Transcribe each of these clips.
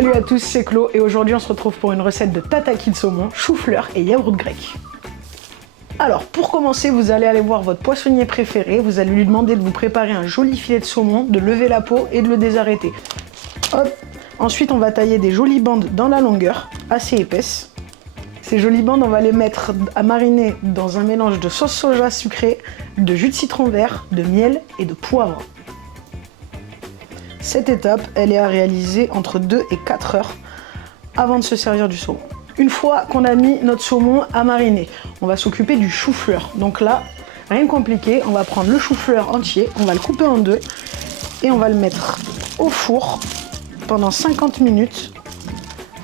Salut à tous, c'est Clo et aujourd'hui on se retrouve pour une recette de tataki de saumon, chou-fleur et yaourt grec. Alors pour commencer, vous allez aller voir votre poissonnier préféré, vous allez lui demander de vous préparer un joli filet de saumon, de lever la peau et de le désarrêter. Hop. Ensuite on va tailler des jolies bandes dans la longueur, assez épaisses. Ces jolies bandes, on va les mettre à mariner dans un mélange de sauce soja sucrée, de jus de citron vert, de miel et de poivre. Cette étape, elle est à réaliser entre 2 et 4 heures avant de se servir du saumon. Une fois qu'on a mis notre saumon à mariner, on va s'occuper du chou-fleur. Donc là, rien de compliqué, on va prendre le chou-fleur entier, on va le couper en deux et on va le mettre au four pendant 50 minutes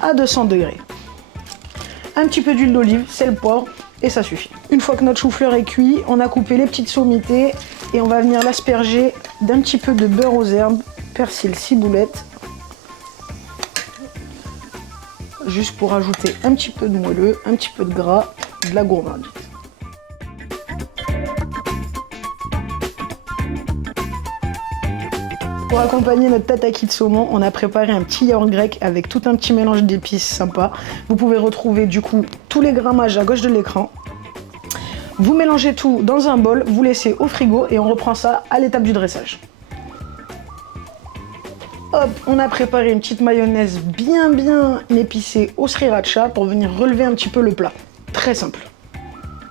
à 200 degrés. Un petit peu d'huile d'olive, sel, poivre et ça suffit. Une fois que notre chou-fleur est cuit, on a coupé les petites sommités et on va venir l'asperger d'un petit peu de beurre aux herbes, persil, ciboulette, juste pour ajouter un petit peu de moelleux, un petit peu de gras, de la gourmandise. Pour accompagner notre tataki de saumon, on a préparé un petit yaourt grec avec tout un petit mélange d'épices sympa. Vous pouvez retrouver du coup tous les grammages à gauche de l'écran. Vous mélangez tout dans un bol, vous laissez au frigo et on reprend ça à l'étape du dressage. Hop, on a préparé une petite mayonnaise bien épicée au sriracha pour venir relever un petit peu le plat. Très simple.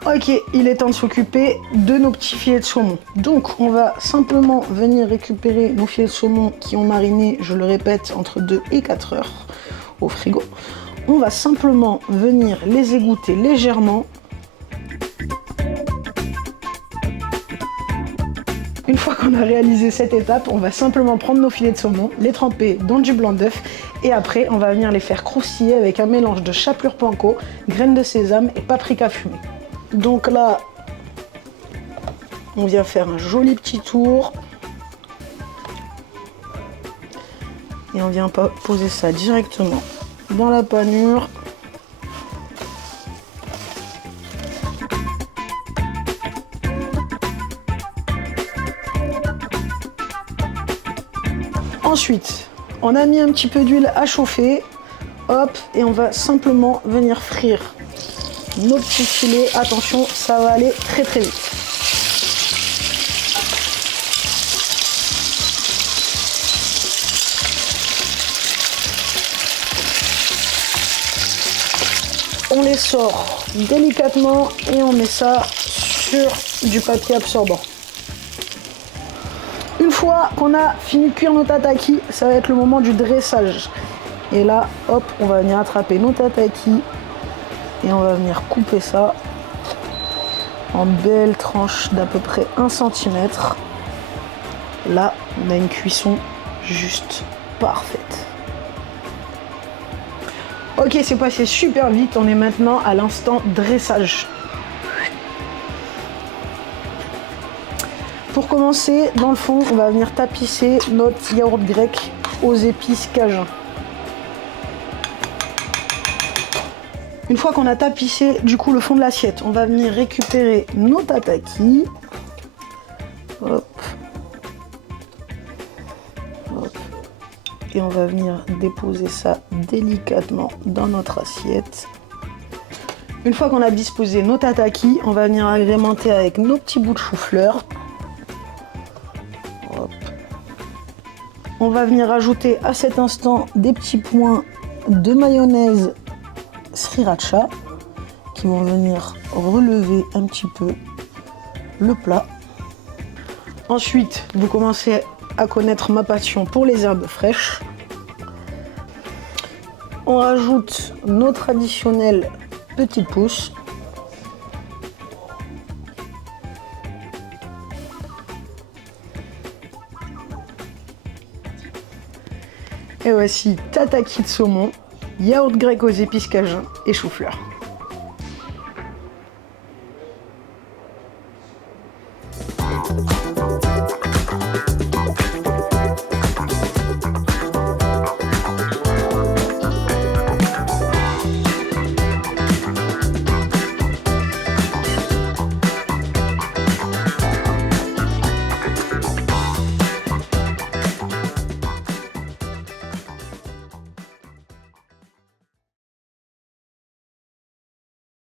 Ok, il est temps de s'occuper de nos petits filets de saumon. Donc, on va simplement venir récupérer nos filets de saumon qui ont mariné, je le répète, entre 2 et 4 heures au frigo. On va simplement venir les égoutter légèrement. Une fois qu'on a réalisé cette étape, on va simplement prendre nos filets de saumon, les tremper dans du blanc d'œuf et après, on va venir les faire croustiller avec un mélange de chapelure panko, graines de sésame et paprika fumée. Donc là, on vient faire un joli petit tour. Et on vient poser ça directement dans la panure. Ensuite, on a mis un petit peu d'huile à chauffer. Hop, et on va simplement venir frire nos petits filets. Attention, ça va aller très vite. On les sort délicatement et on met ça sur du papier absorbant. Une fois qu'on a fini de cuire nos tataki, ça va être le moment du dressage. Et là, hop, on va venir attraper nos tataki et on va venir couper ça en belles tranches d'à peu près 1 cm. Là, on a une cuisson juste parfaite. Ok, c'est passé super vite, on est maintenant à l'instant dressage. Pour commencer, dans le fond, on va venir tapisser notre yaourt grec aux épices cajun. Une fois qu'on a tapissé du coup le fond de l'assiette, on va venir récupérer nos tataki. Hop. Hop. Et on va venir déposer ça délicatement dans notre assiette. Une fois qu'on a disposé nos tataki, on va venir agrémenter avec nos petits bouts de chou-fleur. On va venir ajouter à cet instant des petits points de mayonnaise sriracha qui vont venir relever un petit peu le plat. Ensuite, vous commencez à connaître ma passion pour les herbes fraîches. On rajoute nos traditionnelles petites pousses. Et voici tataki de saumon, yaourt grec aux épices cajun et chou-fleur.